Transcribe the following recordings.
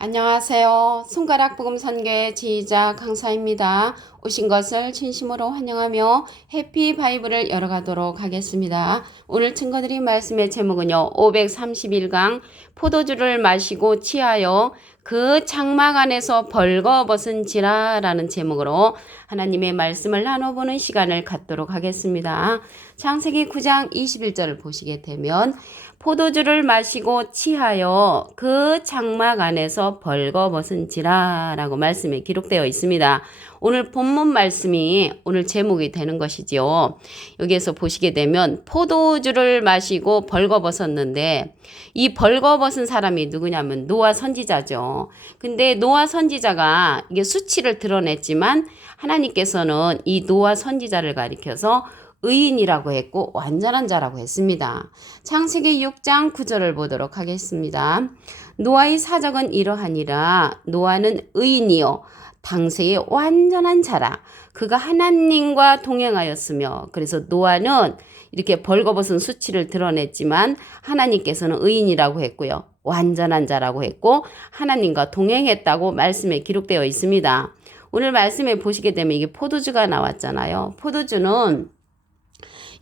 안녕하세요. 손가락 복음 선교의 지휘자 강사입니다. 오신 것을 진심으로 환영하며 해피 바이블을 열어가도록 하겠습니다. 오늘 증거드린 말씀의 제목은요. 531강 포도주를 마시고 취하여 그 장막 안에서 벌거벗은지라 라는 제목으로 하나님의 말씀을 나눠보는 시간을 갖도록 하겠습니다. 창세기 9장 21절을 보시게 되면 포도주를 마시고 취하여 그 장막 안에서 벌거벗은지라 라고 말씀에 기록되어 있습니다. 오늘 본문 말씀이 오늘 제목이 되는 것이지요. 여기에서 보시게 되면 포도주를 마시고 벌거벗었는데 이 벌거벗은 사람이 누구냐면 노아 선지자죠. 근데 노아 선지자가 이게 수치를 드러냈지만 하나님께서는 이 노아 선지자를 가리켜서 의인이라고 했고 완전한 자라고 했습니다. 창세기 6장 9절을 보도록 하겠습니다. 노아의 사적은 이러하니라. 노아는 의인이요 당세의 완전한 자라. 그가 하나님과 동행하였으며, 그래서 노아는 이렇게 벌거벗은 수치를 드러냈지만 하나님께서는 의인이라고 했고요. 완전한 자라고 했고 하나님과 동행했다고 말씀에 기록되어 있습니다. 오늘 말씀에 보시게 되면 이게 포도주가 나왔잖아요. 포도주는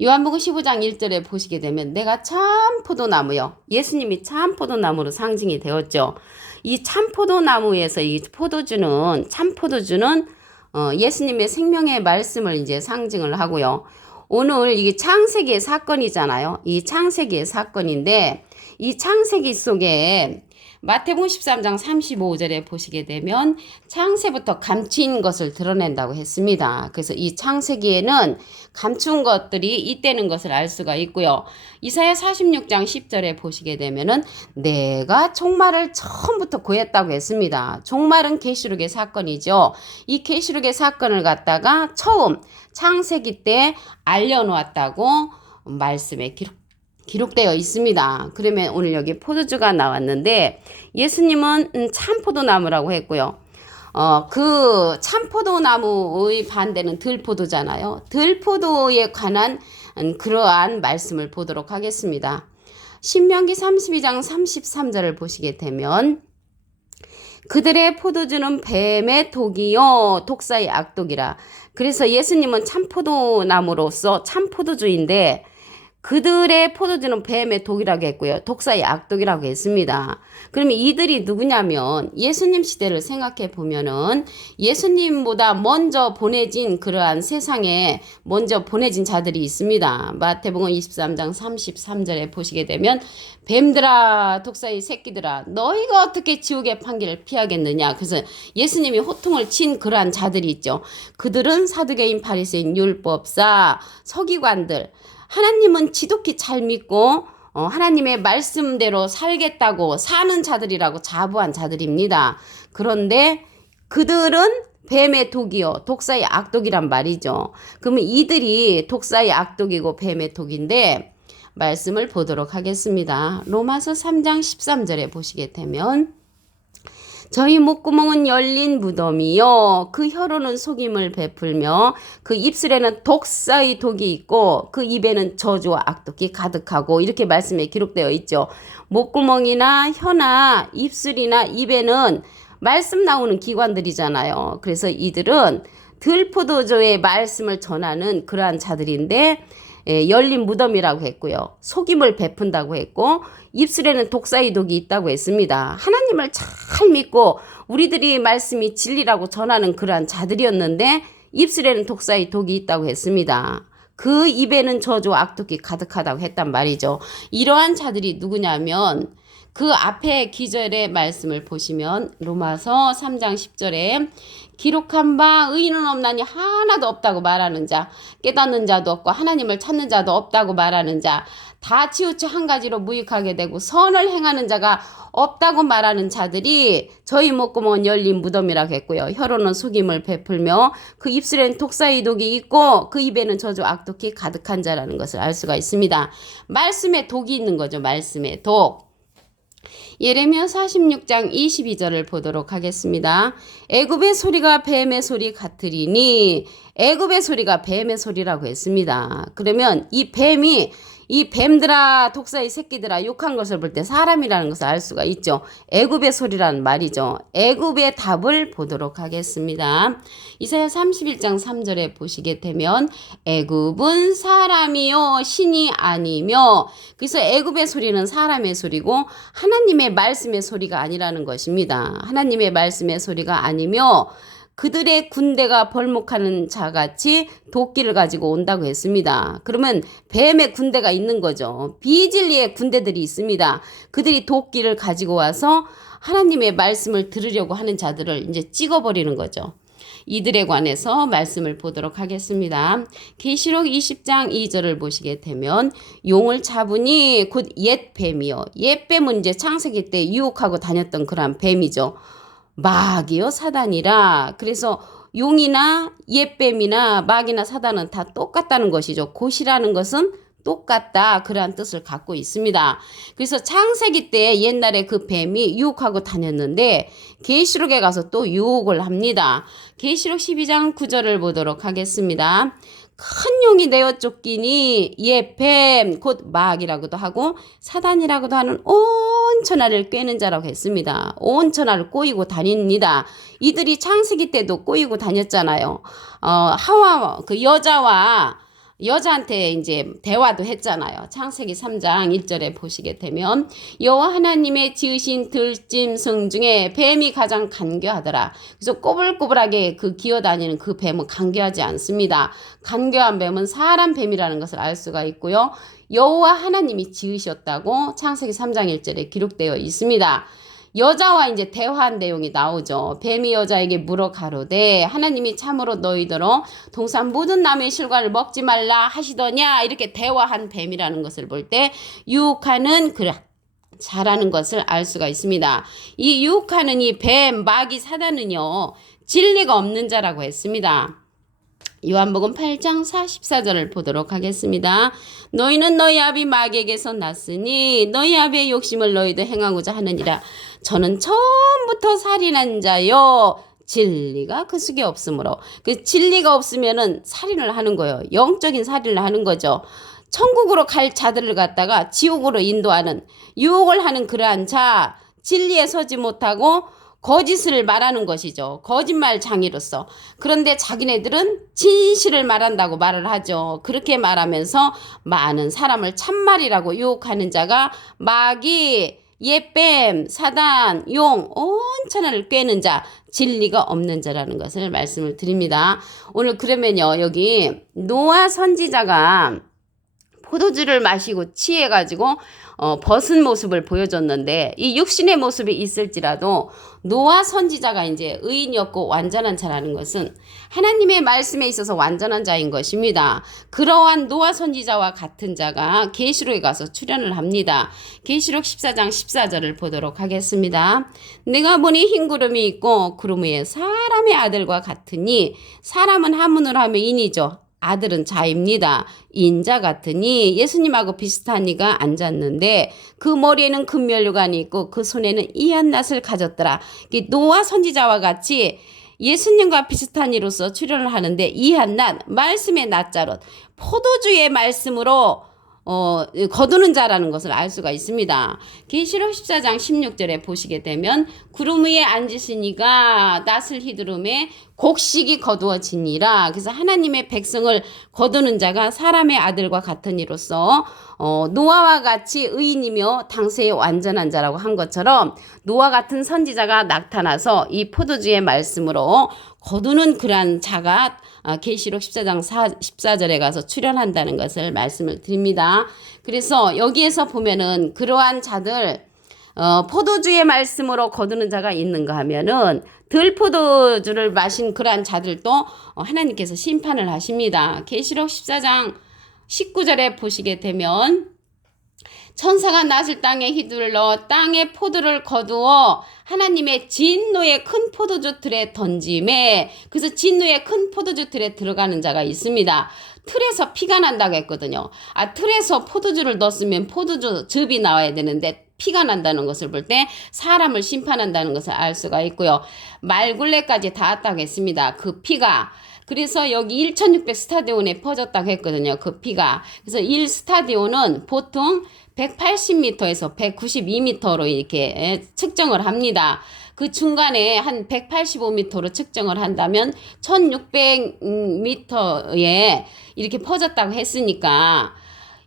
요한복음 15장 1절에 보시게 되면 내가 참 포도나무요. 예수님이 참 포도나무로 상징이 되었죠. 이 참 포도나무에서 이 포도주는 참 포도주는 예수님의 생명의 말씀을 이제 상징을 하고요. 오늘 이게 창세기의 사건이잖아요. 이 창세기의 사건인데 이 창세기 속에 마태복음 13장 35절에 보시게 되면 창세부터 감춘 것을 드러낸다고 했습니다. 그래서 이 창세기에는 감춘 것들이 있다는 것을 알 수가 있고요. 이사야 46장 10절에 보시게 되면은 내가 종말을 처음부터 구했다고 했습니다. 종말은 계시록의 사건이죠. 이 계시록의 사건을 갖다가 처음 창세기 때 알려놓았다고 말씀에 기록되어 있습니다. 그러면 오늘 여기 포도주가 나왔는데 예수님은 참포도나무라고 했고요. 그 참포도나무의 반대는 들포도잖아요. 들포도에 관한 그러한 말씀을 보도록 하겠습니다. 신명기 32장 33절을 보시게 되면 그들의 포도주는 뱀의 독이요 독사의 악독이라. 그래서 예수님은 참포도나무로서 참포도주인데 그들의 포도주는 뱀의 독이라고 했고요. 독사의 악독이라고 했습니다. 그러면 이들이 누구냐면 예수님 시대를 생각해 보면은 예수님보다 먼저 보내진 그러한 세상에 먼저 보내진 자들이 있습니다. 마태복음 23장 33절에 보시게 되면 뱀들아 독사의 새끼들아 너희가 어떻게 지옥의 판결을 피하겠느냐. 그래서 예수님이 호통을 친 그러한 자들이 있죠. 그들은 사두개인 바리새인 율법사 서기관들 하나님은 지독히 잘 믿고 하나님의 말씀대로 살겠다고 사는 자들이라고 자부한 자들입니다. 그런데 그들은 뱀의 독이요 독사의 악독이란 말이죠. 그러면 이들이 독사의 악독이고 뱀의 독인데 말씀을 보도록 하겠습니다. 로마서 3장 13절에 보시게 되면 저희 목구멍은 열린 무덤이요 그 혀로는 속임을 베풀며 그 입술에는 독사의 독이 있고 그 입에는 저주와 악독이 가득하고 이렇게 말씀에 기록되어 있죠. 목구멍이나 혀나 입술이나 입에는 말씀 나오는 기관들이잖아요. 그래서 이들은 들포도주의 말씀을 전하는 그러한 자들인데 열린 무덤이라고 했고요. 속임을 베푼다고 했고 입술에는 독사의 독이 있다고 했습니다. 하나님을 잘 믿고 우리들이 말씀이 진리라고 전하는 그러한 자들이었는데 입술에는 독사의 독이 있다고 했습니다. 그 입에는 저주와 악독이 가득하다고 했단 말이죠. 이러한 자들이 누구냐면 그 앞에 기절의 말씀을 보시면 로마서 3장 10절에 기록한 바 의인은 없나니 하나도 없다고 말하는 자 깨닫는 자도 없고 하나님을 찾는 자도 없다고 말하는 자 다 치우쳐 한 가지로 무익하게 되고 선을 행하는 자가 없다고 말하는 자들이 저희 목구멍은 열린 무덤이라고 했고요. 혀로는 속임을 베풀며 그 입술에는 독사의 독이 있고 그 입에는 저주 악독이 가득한 자라는 것을 알 수가 있습니다. 말씀에 독이 있는 거죠. 말씀에 독. 예레미야 46장 22절을 보도록 하겠습니다. 애굽의 소리가 뱀의 소리 같으리니 애굽의 소리가 뱀의 소리라고 했습니다. 그러면 이 뱀이 이 뱀들아 독사의 새끼들아 욕한 것을 볼 때 사람이라는 것을 알 수가 있죠. 애굽의 소리라는 말이죠. 애굽의 답을 보도록 하겠습니다. 이사야 31장 3절에 보시게 되면 애굽은 사람이요 신이 아니며, 그래서 애굽의 소리는 사람의 소리고 하나님의 말씀의 소리가 아니라는 것입니다. 하나님의 말씀의 소리가 아니며 그들의 군대가 벌목하는 자같이 도끼를 가지고 온다고 했습니다. 그러면 뱀의 군대가 있는 거죠. 비진리의 군대들이 있습니다. 그들이 도끼를 가지고 와서 하나님의 말씀을 들으려고 하는 자들을 이제 찍어버리는 거죠. 이들에 관해서 말씀을 보도록 하겠습니다. 계시록 20장 2절을 보시게 되면 용을 잡으니 곧 옛 뱀이요. 옛 뱀은 이제 창세기 때 유혹하고 다녔던 그런 뱀이죠. 마귀요 사단이라. 그래서 용이나 옛뱀이나 마귀나 사단은 다 똑같다는 것이죠. 곧이라는 것은 똑같다, 그러한 뜻을 갖고 있습니다. 그래서 창세기 때 옛날에 그 뱀이 유혹하고 다녔는데 계시록에 가서 또 유혹을 합니다. 계시록 12장 9절을 보도록 하겠습니다. 큰 용이 내어 쫓기니 옛뱀 곧 마귀라고도 하고 사단이라고도 하는 온 천하를 꿰는 자라고 했습니다. 온 천하를 꼬이고 다닙니다. 이들이 창세기 때도 꼬이고 다녔잖아요. 하와 그 여자한테 이제 대화도 했잖아요. 창세기 3장 1절에 보시게 되면 여호와 하나님의 지으신 들짐승 중에 뱀이 가장 간교하더라. 그래서 꼬불꼬불하게 그 기어다니는 그 뱀은 간교하지 않습니다. 간교한 뱀은 사람 뱀이라는 것을 알 수가 있고요. 여호와 하나님이 지으셨다고 창세기 3장 1절에 기록되어 있습니다. 여자와 이제 대화한 내용이 나오죠. 뱀이 여자에게 물어 가로되 하나님이 참으로 너희더러 동산 모든 나무의 실과를 먹지 말라 하시더냐, 이렇게 대화한 뱀이라는 것을 볼 때 유혹하는 자라는 것을 알 수가 있습니다. 이 유혹하는 이 뱀, 마귀, 사단은요 진리가 없는 자라고 했습니다. 요한복음 8장 44절을 보도록 하겠습니다. 너희는 너희 아비 마귀에게서 났으니 너희 아비의 욕심을 너희도 행하고자 하느니라. 저는 처음부터 살인한 자요 진리가 그 속에 없으므로. 그 진리가 없으면은 살인을 하는 거예요. 영적인 살인을 하는 거죠. 천국으로 갈 자들을 갖다가 지옥으로 인도하는, 유혹을 하는 그러한 자, 진리에 서지 못하고 거짓을 말하는 것이죠. 거짓말 장이로서. 그런데 자기네들은 진실을 말한다고 말을 하죠. 그렇게 말하면서 많은 사람을 참말이라고 유혹하는 자가 마귀, 옛뱀, 사단, 용, 온 천하를 꿰는 자, 진리가 없는 자라는 것을 말씀을 드립니다. 오늘 그러면요, 여기 노아 선지자가 포도주를 마시고 취해가지고 벗은 모습을 보여줬는데, 이 육신의 모습이 있을지라도 노아 선지자가 이제 의인이었고 완전한 자라는 것은 하나님의 말씀에 있어서 완전한 자인 것입니다. 그러한 노아 선지자와 같은 자가 계시록에 가서 출현을 합니다. 계시록 14장 14절을 보도록 하겠습니다. 내가 보니 흰 구름이 있고 구름 위에 사람의 아들과 같으니, 사람은 한문으로 하면 인이죠. 아들은 자입니다. 인자 같으니 예수님하고 비슷한 이가 앉았는데 그 머리에는 금면류관이 있고 그 손에는 이한 낫을 가졌더라. 노아 선지자와 같이 예수님과 비슷한 이로서 출현을 하는데, 이한 낫, 말씀의 낫자롯, 포도주의 말씀으로 거두는 자라는 것을 알 수가 있습니다. 계시록 14장 16절에 보시게 되면 구름 위에 앉으신 이가 낫을 휘두르매 곡식이 거두어지니라. 그래서 하나님의 백성을 거두는 자가 사람의 아들과 같은 이로서 노아와 같이 의인이며 당세의 완전한 자라고 한 것처럼 노아 같은 선지자가 나타나서 이 포도주의 말씀으로 거두는 그러한 자가 계시록 14장 14절에 가서 출현한다는 것을 말씀을 드립니다. 그래서 여기에서 보면은 그러한 자들, 포도주의 말씀으로 거두는 자가 있는가 하면은 들포도주를 마신 그러한 자들도 하나님께서 심판을 하십니다. 계시록 14장 19절에 보시게 되면 천사가 낫을 땅에 휘둘러 땅의 포도를 거두어 하나님의 진노의 큰 포도주 틀에 던짐에, 그래서 진노의 큰 포도주 틀에 들어가는 자가 있습니다. 틀에서 피가 난다고 했거든요. 틀에서 포도주를 넣었으면 포도주 즙이 나와야 되는데 피가 난다는 것을 볼 때 사람을 심판한다는 것을 알 수가 있고요. 말굴레까지 닿았다고 했습니다. 그 피가 그래서 여기 1600 스타디온에 퍼졌다고 했거든요. 그 피가. 그래서 1 스타디온은 보통 180m에서 192m로 이렇게 측정을 합니다. 그 중간에 한 185m로 측정을 한다면 1600m에 이렇게 퍼졌다고 했으니까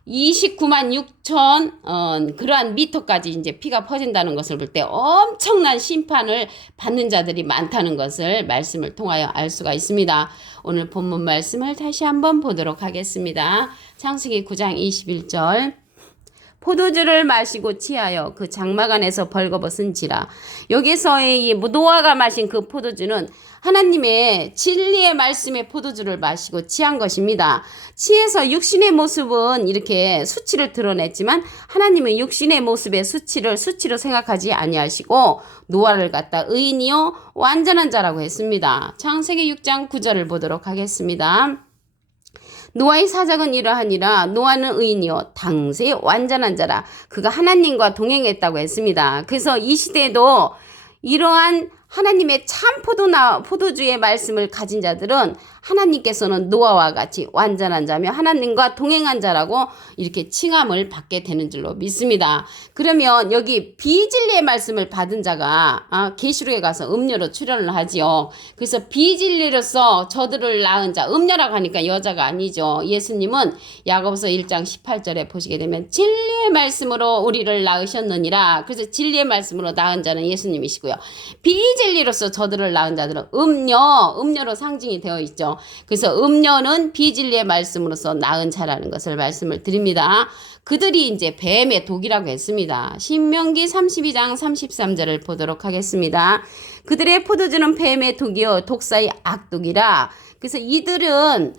29만 6천 그러한 미터까지 이제 피가 퍼진다는 것을 볼 때 엄청난 심판을 받는 자들이 많다는 것을 말씀을 통하여 알 수가 있습니다. 오늘 본문 말씀을 다시 한번 보도록 하겠습니다. 창세기 9장 21절. 포도주를 마시고 취하여 그 장막 안에서 벌거벗은지라. 여기서의 이 노아가 마신 그 포도주는 하나님의 진리의 말씀의 포도주를 마시고 취한 것입니다. 취해서 육신의 모습은 이렇게 수치를 드러냈지만 하나님은 육신의 모습의 수치로 생각하지 아니하시고 노아를 갖다 의인이요 완전한 자라고 했습니다. 창세기 6장 9절을 보도록 하겠습니다. 노아의 사적은 이러하니라. 노아는 의인이요 당세 완전한 자라. 그가 하나님과 동행했다고 했습니다. 그래서 이 시대에도 이러한 하나님의 참 포도주의 말씀을 가진 자들은 하나님께서는 노아와 같이 완전한 자며 하나님과 동행한 자라고 이렇게 칭함을 받게 되는 줄로 믿습니다. 그러면 여기 비진리의 말씀을 받은 자가 계시록에 가서 음녀로 출연을 하지요. 그래서 비진리로서 저들을 낳은 자, 음녀라고 하니까 여자가 아니죠. 예수님은 야고보서 1장 18절에 보시게 되면 진리의 말씀으로 우리를 낳으셨느니라. 그래서 진리의 말씀으로 낳은 자는 예수님이시고요. 비진리로서 저들을 낳은 자들은 음녀로 상징이 되어 있죠. 그래서 음녀는 비진리의 말씀으로서 낳은 자라는 것을 말씀을 드립니다. 그들이 이제 뱀의 독이라고 했습니다. 신명기 32장 33절을 보도록 하겠습니다. 그들의 포도주는 뱀의 독이요 독사의 악독이라. 그래서 이들은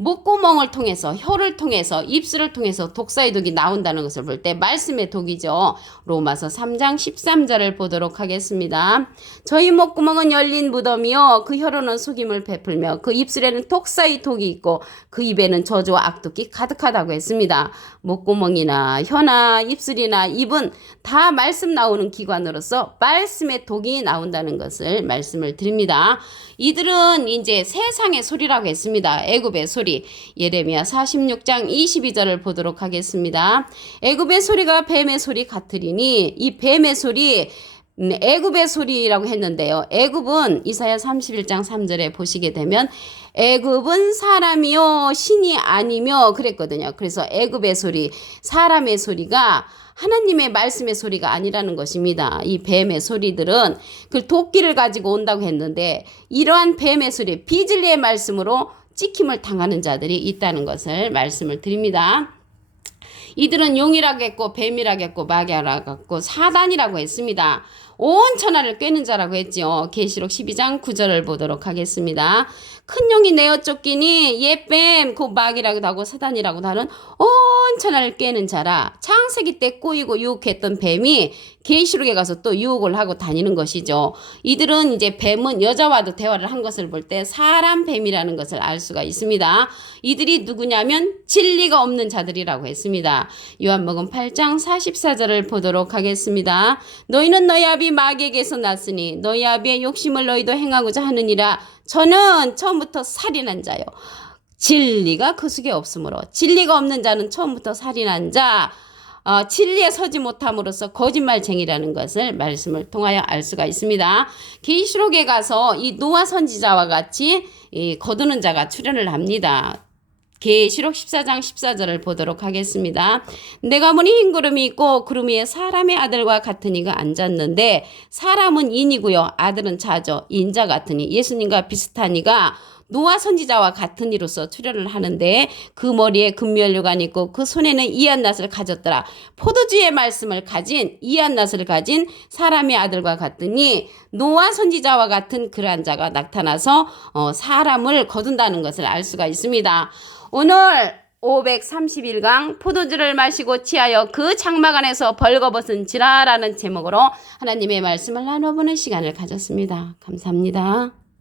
목구멍을 통해서, 혀를 통해서, 입술을 통해서 독사의 독이 나온다는 것을 볼 때 말씀의 독이죠. 로마서 3장 13절을 보도록 하겠습니다. 저희 목구멍은 열린 무덤이요 그 혀로는 속임을 베풀며 그 입술에는 독사의 독이 있고 그 입에는 저주와 악독이 가득하다고 했습니다. 목구멍이나 혀나 입술이나 입은 다 말씀 나오는 기관으로서 말씀의 독이 나온다는 것을 말씀을 드립니다. 이들은 이제 세상의 소리라고 했습니다. 애굽의 소리. 예레미야 46장 22절을 보도록 하겠습니다. 애굽의 소리가 뱀의 소리 같으리니 이 뱀의 소리 애굽의 소리라고 했는데요. 애굽은 이사야 31장 3절에 보시게 되면 애굽은 사람이요 신이 아니며 그랬거든요. 그래서 애굽의 소리, 사람의 소리가 하나님의 말씀의 소리가 아니라는 것입니다. 이 뱀의 소리들은 그 도끼를 가지고 온다고 했는데 이러한 뱀의 소리, 비진리의 말씀으로 찍힘을 당하는 자들이 있다는 것을 말씀을 드립니다. 이들은 용이라고 했고 뱀이라고 했고 마귀라고 했고 사단이라고 했습니다. 온 천하를 꿰는 자라고 했죠. 계시록 12장 9절을 보도록 하겠습니다. 큰 용이 내어 쫓기니 옛뱀 곧 마귀라고도 하고 사단이라고도 하는 온 천하를 꿰는 자라. 창세기 때 꼬이고 유혹했던 뱀이 계시록에 가서 또 유혹을 하고 다니는 것이죠. 이들은 이제 뱀은 여자와도 대화를 한 것을 볼 때 사람 뱀이라는 것을 알 수가 있습니다. 이들이 누구냐면 진리가 없는 자들이라고 했습니다. 요한복음 8장 44절을 보도록 하겠습니다. 너희는 너희 아비 마귀에게서 났으니 너희 아비의 욕심을 너희도 행하고자 하느니라. 저는 처음부터 살인한 자요. 진리가 그 속에 없으므로 진리가 없는 자는 처음부터 살인한 자, 진리에 서지 못함으로써 거짓말쟁이라는 것을 말씀을 통하여 알 수가 있습니다. 계시록에 가서 이 노아 선지자와 같이 이 거두는 자가 출현을 합니다. 계시록 14장 14절을 보도록 하겠습니다. 내가 보니 흰 구름이 있고 구름 위에 사람의 아들과 같은 이가 앉았는데 사람은 인이고요 아들은 자죠. 인자 같으니 예수님과 비슷한 이가 노아 선지자와 같은 이로서 출현을 하는데 그 머리에 금면류관이 있고 그 손에는 이한낫을 가졌더라. 포도주의 말씀을 가진 이한낫을 가진 사람의 아들과 같으니 노아 선지자와 같은 그러한 자가 나타나서 사람을 거둔다는 것을 알 수가 있습니다. 오늘 531강 포도주를 마시고 취하여 그 장막 안에서 벌거벗은 지라라는 제목으로 하나님의 말씀을 나눠보는 시간을 가졌습니다. 감사합니다.